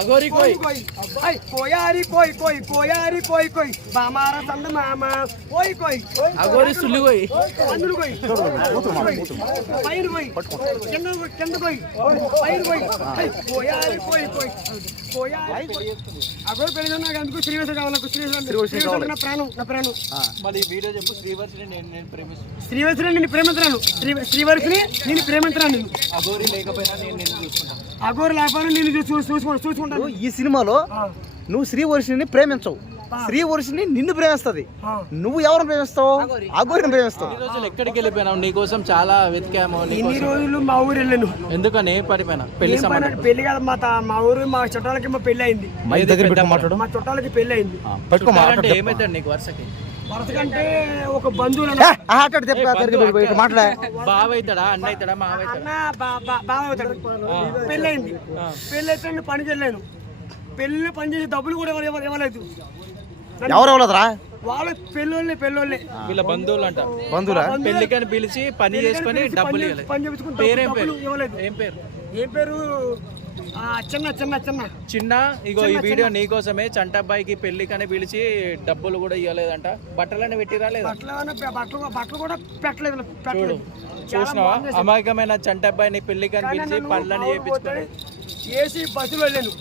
అగోరి కోయ్ కోయారి కోయ్ కోయ్ కోయారి కోయ్ కోయ్ బామార సంద మామ కోయ్ కోయ్ అగోరి సుల్లి కోయ్ అందులు కోయ్ పైన కోయ్ కింద కోయ్ పైన కోయ్ కోయారి కోయ్ కోయ్ కోయారి అగోరి పెళ్ళి నాకు అందుకు శ్రీవర్ష కావాలి శ్రీవర్ష నా ప్రాణం మరి వీడియో చెప్పు శ్రీవర్షిని నేను ప్రేమిస్తున్నాను శ్రీవర్షిని నేను ప్రేమించరాను శ్రీవర్షిని నేను ప్రేమించరాను నేను అగోరి లేకపోయినా నేను చూసుకుంటాను అగోరి లేకపోయినా నేను చూసుకుంటాను ఈ సినిమాలో నువ్వు శ్రీవర్షిని ప్రేమించవు శ్రీవర్షిని నిన్ను ప్రేమిస్తుంది నువ్వు ఎవరిని ప్రేమిస్తావు అగోరిని ప్రేమిస్తావు ఈ రోజులు ఎక్కడికి వెళ్ళిపోయినావు నీకోసం చాలా వెతికాము ఇన్ని రోజులు మా ఊరు వెళ్ళాను ఎందుకని పడిపోయినా పెళ్లి కాదు మా ఊరు మా చుట్టాలకి మా పెళ్లి అయింది మా చుట్టాలకి పెళ్లి అయింది అంటే ఏమైతాడు నీకు వరుసకి వరుసకంటే ఒక బంధువులు బావ అవుతాడా అన్న అవుతాడా మావ అవుతాడా బావ అవుతాడు పెళ్లి అయింది పెళ్లి అయితే పనికి వెళ్ళాను పెళ్లి పని చేసి డబ్బులు కూడా ఇవ్వలేదు ఎవరు ఇవ్వలేదురా వాళ్ళు పెళ్ళోళ్ళే వీళ్ళ బంధువులు అంట బంధువులా పెళ్లికని పిలిచి పని చేసుకొని డబ్బులు ఇవ్వలేదు ఏం పేరు చిన్న ఇగో ఈ వీడియో నీకోసమే చంటబ్బాయికి పెళ్లికని పిలిచి డబ్బులు కూడా ఇవ్వలేదంట బట్టలని పెట్టి రాలేదు బట్టలు కూడా పెట్టలేదు చూసినావా అమాయకమైన చంటబ్బాయిని పెళ్లికని పిలిచి పనులని చేయించుకొని ఏసీ బస్సులో వెళ్ళాను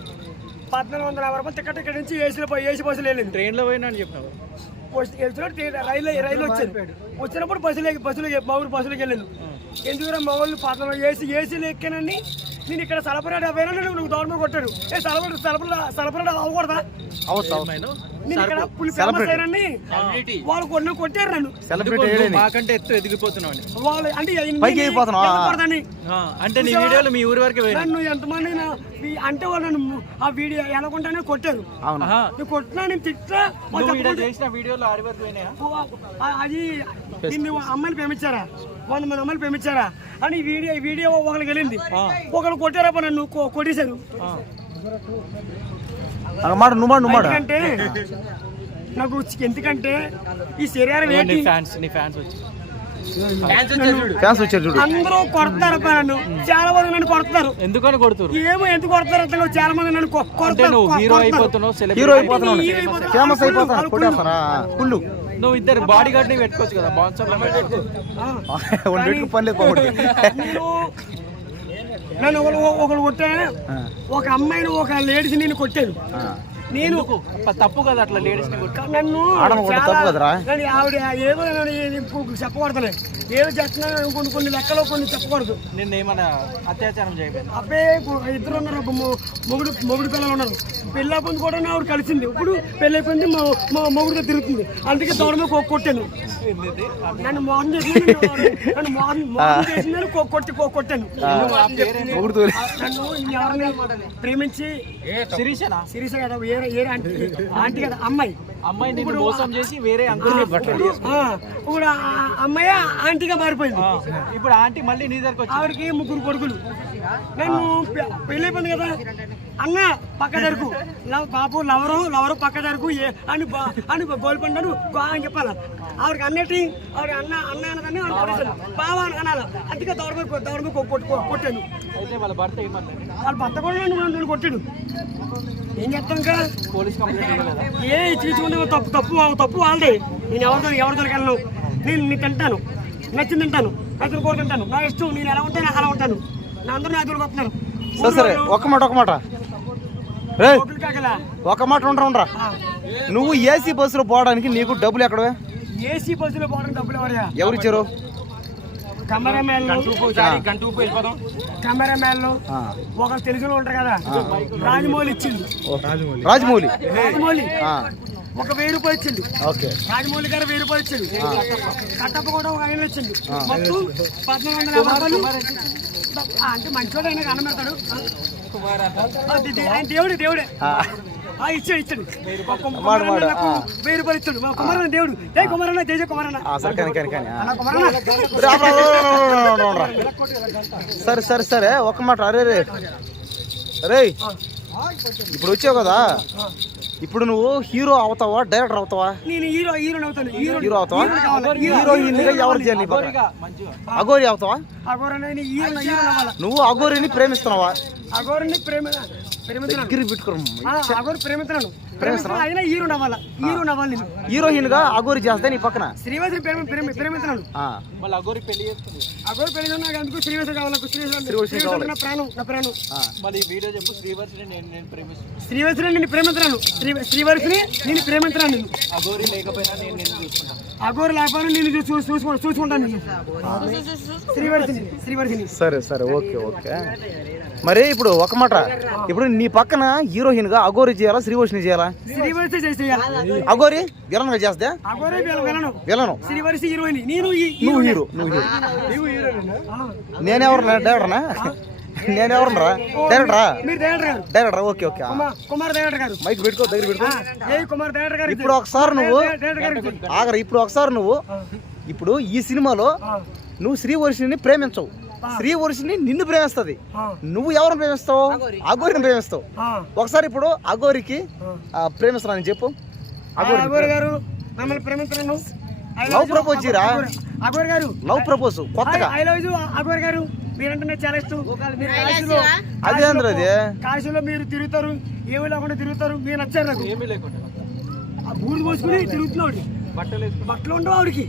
1450 రూపాయలు టికెట్ ఇక్కడ నుంచి ఏసీ బస్సులో వెళ్ళాను ట్రైన్లో పోయినా అని చెప్పినావు రైలు వచ్చినప్పుడు మా ఊరు బస్సులోకి వెళ్ళాను ఎందుకు మా వాళ్ళు 1400 ఏసీలు ఎక్కానని నేను ఇక్కడ సలపరాడు పోయినా నువ్వు దౌడ కొట్టాడు సలపరాడు అవ్వకూడదా నేను ఇక్కడ పులిపేమని వాళ్ళు కొన్ని కొట్టారు నన్ను మాకంటే ఎత్తు ఎదిగిపోతున్నావు వాళ్ళు అంటే అంటే నీ వీడియోలు మీ ఊరి వరకు నన్ను ఎంతమంది అంటే వాళ్ళు నన్ను ఆ వీడియో ఎలాగుంటానే కొట్టారు నువ్వు కొట్టినా నేను తిట్టా చేసిన వీడియోలు ఆడి వరకు అది నిన్ను అమ్మాయిని ప్రేమించారా 100 మంది అమ్మాయిలు ప్రేమించారా అని ఈ వీడియో ఒకరికి వెళ్ళింది ఒకరు కొట్టారా నన్ను కొట్టేశారు ఎందుకంటే నాకు ఎందుకంటే ఈ శరీరం ఏంటి అందరూ కొడతారు నన్ను చాలా మంది నన్ను కొడతారు ఎందుకని కొడుతారు ఏమో ఎందుకు కొడతారు అర్థం చాలా మంది నన్ను కొడతారు నువ్వు ఇద్దరు బాడీ గార్డ్ ని పెట్టుకోవచ్చు కదా నన్ను ఒకరు కొట్టా ఒక అమ్మాయిని ఒక లేడీస్ నేను కొట్టాను నేను తప్పు కదా అట్లా లేడీస్ నన్ను ఆవిడ ఏదో చెప్పకూడదులే ఏదో చేస్తున్నా కొన్ని లెక్కలో కొన్ని చెప్పకూడదు నిన్న ఏమైనా అత్యాచారం చేయలేదు అబ్బే ఇద్దరు ఉన్నారు మొగుడు పిల్లలు ఉన్నారు పెళ్ళి అయిపోయింది కూడా ఆవిడ కలిసింది ఇప్పుడు పెళ్ళి అయిపోయింది మా మొగుడుతో తిరుగుతుంది అందుకే దౌడ కొట్టాను నన్ను మోహన్ చేసిందని కొట్టాను నన్ను ఎవరిని ప్రేమించి శిరీష కదా ఆంటీ కదా అమ్మాయి మోసం చేసి వేరే అంకుల్ ఇప్పుడు అమ్మాయి ఆంటీగా మారిపోయింది ఇప్పుడు ఆంటీ మళ్ళీ నీ దగ్గర వచ్చి ఆవిడకి 3 కొడుకులు నన్ను పెళ్ళైపోయింది కదా అన్న పక్క జరుగు బాబు లవరు పక్క జరుగు అని గోల్పండు అని చెప్పాలి ఆవిడకి అన్నటి ఆవిడ అన్న అనగానే బావా అని అనాలి అందుకే దౌడ కొట్టాను వాళ్ళ భర్త కూడా నన్ను కొట్టాడు ఏం చెప్తాం ఇంకా పోలీస్ కంప్లైంట్ ఏ తీసుకుంటే తప్పు వాళ్ళదే నేను ఎవరితో వెళ్ళను నేను తింటాను నచ్చింది తింటాను రైతులు కూడా తింటాను నా ఇష్టం నేను ఎలా ఉంటాను అలా ఉంటాను నా అందరూ నా ఎదురుకు వస్తున్నారు సరే ఒక మాట ఉండరా నువ్వు ఏసీ బస్సులో పోవడానికి నీకు డబ్బులు ఎక్కడవే ఏసీ బస్సులో పోవడానికి డబ్బులు ఎవరు ఇచ్చారు కెమెరామ్యాన్లు ఒకరు తెలుగులో ఉంటారు కదా రాజమౌళి ఇచ్చింది రాజమౌళి 1000 రూపాయలు ఇచ్చింది రాజమౌళి గారు 1000 రూపాయలు ఇచ్చింది కట్టప్ప కూడా ఒక 500 ఇచ్చింది మొత్తం 1450 రూపాయలు అంటే మంచివాడు ఆయన కనబెడతాడు ఆయన దేవుడే ఇచ్చాడు 1000 రూపాయలు ఇచ్చాడు మా కుమారన్న దేవుడు కుమారన్న తేజ కుమారన్న సరే ఒక మాట అరే ఇప్పుడు వచ్చావు కదా ఇప్పుడు నువ్వు హీరో అవుతావా డైరెక్టర్ అవుతావా? నేను హీరో అవుతాను. హీరో అవుతావా? హీరోయిన్ గా ఎవరు చేయాలి నీ పక్కన? అఘోరి అవుతావా? అఘోరని హీరో అవ్వాలి. నువ్వు అఘోరిని ప్రేమిస్తున్నావా? అఘోరని ప్రేమిస్తున్నాను. దగ్గర పెట్టుకోరు. అఘోరి ప్రేమిస్తున్నాను. అయినా హీరో అవ్వాలి. నేను హీరోయిన్ గా అఘోరి చేస్తే నీ పక్కన శ్రీవాసి ప్రేమిస్తున్నాను. మళ్ళీ అఘోరి పెళ్లి నాకు అందుకు శ్రీవాసి కావాలి. శ్రీవాసి నా ప్రాణం. మళ్ళీ వీడియో చెప్పు. శ్రీవర్షిని నేను ప్రేమిస్తున్నాను. శ్రీవాసిని నేను ప్రేమిస్తున్నాను. శ్రీవాసిని నేను ప్రేమిస్తున్నాను. నేను అఘోరి లేకపోయినా నేను చూసుకుంటాను. అఘోరి లేకపోయినా నేను చూసుకుంటాను. నేను శ్రీవర్షిని. సరే ఓకే. మరి ఇప్పుడు ఒక మాట, ఇప్పుడు నీ పక్కన హీరోయిన్ గా అఘోరి చేయాలా శ్రీవర్షిని చేయాలా? శ్రీవర్షి చేయాలి. అఘోరి విలన్ గా చేస్తే అఘోరి విలను. శ్రీవర్షి హీరోయిన్. నువ్వు హీరో. నేనెవరు డైరెక్టర్నా? నేనెవరురా డైరెక్టరా? డైరెక్టర్. ఓకే. కుమార్ డైరెక్టర్ గారు మైక్ పెట్టుకో, దగ్గర పెట్టుకో. కుమార్ డైరెక్టర్ గారు. ఇప్పుడు ఒకసారి నువ్వు ఇప్పుడు ఈ సినిమాలో నువ్వు శ్రీవర్షిని ప్రేమించవు, శ్రీవర్షిని నిన్ను ప్రేమిస్తుంది. నువ్వు ఎవరిని ప్రేమిస్తావు? అఘోరిని ప్రేమిస్తావు. ఒకసారి ఇప్పుడు అఘోరికి ప్రేమిస్తున్నాను చెప్పు. అఘోరి గారు మమ్మల్ని ప్రేమిస్తున్నాను. లవ్ ప్రపోజ్ చేయరా? అఘోరి గారు లవ్ ప్రపోజ్ కొత్తగా. ఐ లవ్ యు అఘోరి గారు. మీరంటే నాకు చాలా ఇష్టం. అదే అందరూ అదే కాశీలో మీరు తిరుగుతారు, ఏమీ లేకుండా తిరుగుతారు. మీరు నచ్చారు నాకు. ఏమీ లేకుండా బూడి పోసుకుని తిరుగుతున్నాడు. బట్టలు ఉండవు ఆవిడకి.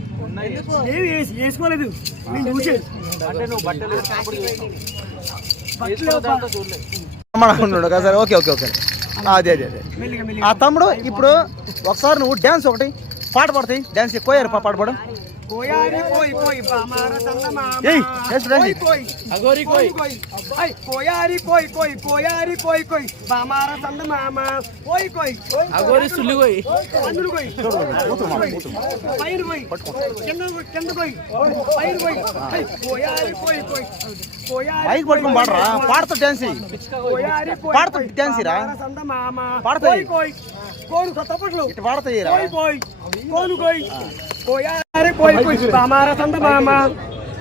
ఏమి వేసుకోలేదు. నేను చూసాను. అంటే నువ్వు బట్టలు వేసినప్పుడు సరే. ఓకే. అదే ఆ తమ్ముడు. ఇప్పుడు ఒకసారి నువ్వు డాన్స్ ఒకటి పాట పాడతాయి. డాన్స్ కోయారు పాట పాడడం. కోయారి కోయి బామార సందమామ. అఘోరి కోయి. కోయారి కోయి బామార సందమామ. అఘోరి సుల్లి కోయి. అందులు కోయి. పైరు కోయి. కింద కోయి. పైరు కోయి. కోయారి కోయి. మైక్ పట్టుకొని పాడరా. పాడతా డాన్స్. కోయారి పాడతా డాన్స్ రా. సందమామ. పాడతాయి. కోను తప్పట్లు. ఇటు పాడతాయిరా. కోను కోయి. కోయారే కోయి బామార సందమామ.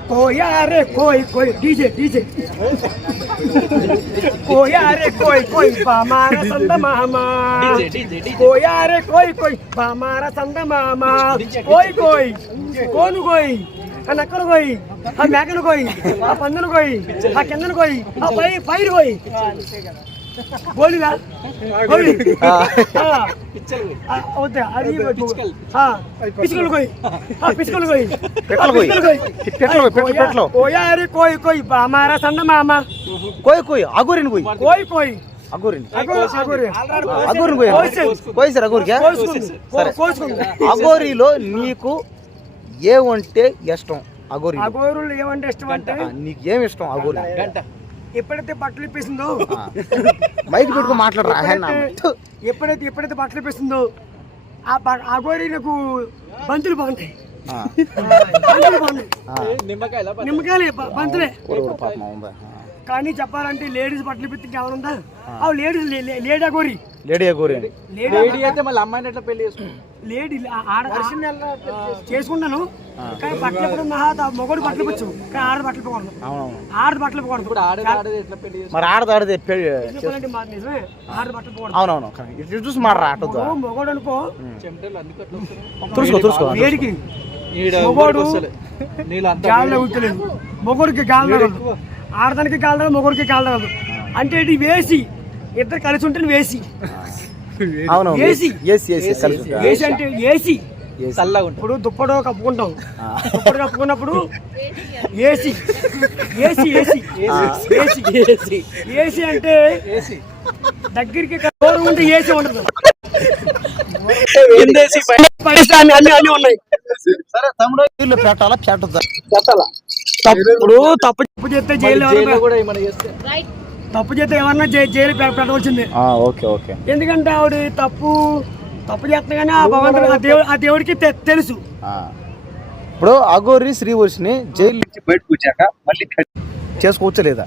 కోయారే కోయి డీజే. కోయారే కోయి బామార సందమామ. కోయారే కోయి బామార సందమామ. కోయి కోను కోయి. ఆ నక్కను కోయి, ఆ మేకను కోయి, ఆ పందును కోయి, ఆ కిందను కోయి, ఆ పైరు కోయి. గోలిగా గోలి కోయారి కోయి బామార సంద మామ. కోయి అఘోరిని కోయి. అఘోరిలో నీకు ఏమంటే ఇష్టం? అఘోరులు ఏమంటే ఇష్టం అంటే నీకు ఏమి ఇష్టం? అఘోరి ఎప్పుడైతే బట్టలు ఇప్పేసిందో మైక్ పెట్టుకో మాట్లాడరా. ఎప్పుడైతే బట్టలు ఇప్పేసిందో ఆ అఘోరి నాకు బంతులు బాగుంటాయి. నిమ్మకాయలే బంతులే. కానీ చెప్పాలంటే లేడీస్ బట్టలు ఇప్పితే ఏమనుందా? లేడీ అఘోరి. లేడీ అయితే మళ్ళీ అమ్మాయిని ఎట్లా పెళ్లి చేసుకుంటాం? లేడీ చేసుకుంటాను. కానీ బట్టలు ఎప్పుడు మొగడు బట్టలు ఇప్పచ్చు. కానీ ఆడ బట్టలు పోకూడదు. ఆడది బట్టలు పోకూడదు. ఇప్పుడు ఆడది ఎట్లా పెళ్లి మరి ఆడది నిజమే. ఆడది బట్టలు పోకూడదు. అవునవును. ఇటు చూసి మాడరా. మొగడు అనుకో చెమటలు అందుకు తురుసుకో. వేడికి మొగోడు గాలి తగ్గుతలేదు. మొగోడికి గాలి తగలదు. ఆడదానికి గాలి తగలదు, మొగోడికి గాలి తగలదు. అంటే ఇది వేసి ఇద్దరు కలిసి ఉంటే వేసి. ఏసీ అంటే ఏసీ. ఇప్పుడు దుప్పడు కప్పుకుంటాం. దుప్పడు కప్పుకున్నప్పుడు ఏసీ అంటే దగ్గరికి ఉంటే ఏసీ ఉండదు. అన్ని ఉన్నాయి. సరే తమ్ముడు, వీళ్ళు పెట్టాలా పెట్టద్దా? ఇప్పుడు తప్పు చేస్తే జైలు కూడా తప్పు చేస్తే ఎవరన్నా జైలు పెట్టవలసిందే. ఓకే. ఎందుకంటే ఆవిడ తప్పు చేస్తున్నా కానీ ఆ భగవంతుడు ఆ దేవుడికి తెలుసు. ఇప్పుడు అఘోరి శ్రీవర్షిని జైలు నుంచి బయటకు వచ్చాక మళ్ళీ చేసుకోవచ్చా లేదా?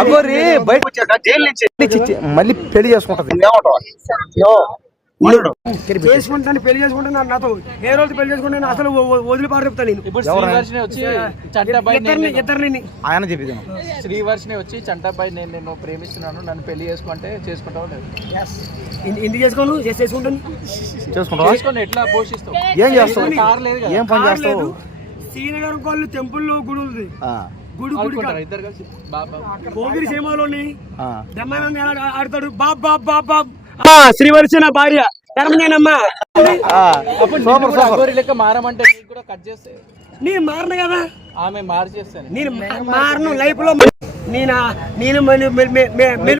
అఘోరి బయటకు వచ్చాక జైలు నుంచి మళ్ళీ పెళ్లి చేసుకుంటది. చేసుకుంటాను పెళ్లి చేసుకుంటాను నాతో ఏ రోజు పెళ్లి చేసుకుంటాను అసలు వదిలిపారు చెప్తాను నేను ఇప్పుడు శ్రీవర్షిని వచ్చి చంటాబాయి ఇద్దరిని ఆయన చెప్పేది శ్రీవర్షిని వచ్చి చంటాబాయి నేను ప్రేమిస్తున్నాను నన్ను పెళ్లి చేసుకుంటే చేసుకుంటావు లేదు ఎందుకు చేసుకోను చేసుకుంటాను చేసుకుంటావా చేసుకొని ఎట్లా పోషిస్తావు ఏం చేస్తావు కార్ లేదు కదా ఏం పని చేస్తావు శ్రీనగర్ వాళ్ళు టెంపుల్ గుడి ఉంది ఆ, గుడి గుడి అనుకుంటారా ఇద్దరు కలిసి బాబా పోగిరి సినిమాలోని ఆ. బ్రహ్మానంద ఆడతాడు Bob Bob Bob Bob Srivarsha నా భార్య ధర్మనేనమ్మా ఆ, అప్పుడు నిన్ను కూడా అఘోరి లెక్క మారమంటే నీకు కూడా కట్ చేస్తే నేను మారను కదా ఆమె మార్చేస్తాను నేను మారను లైఫ్ లో నేను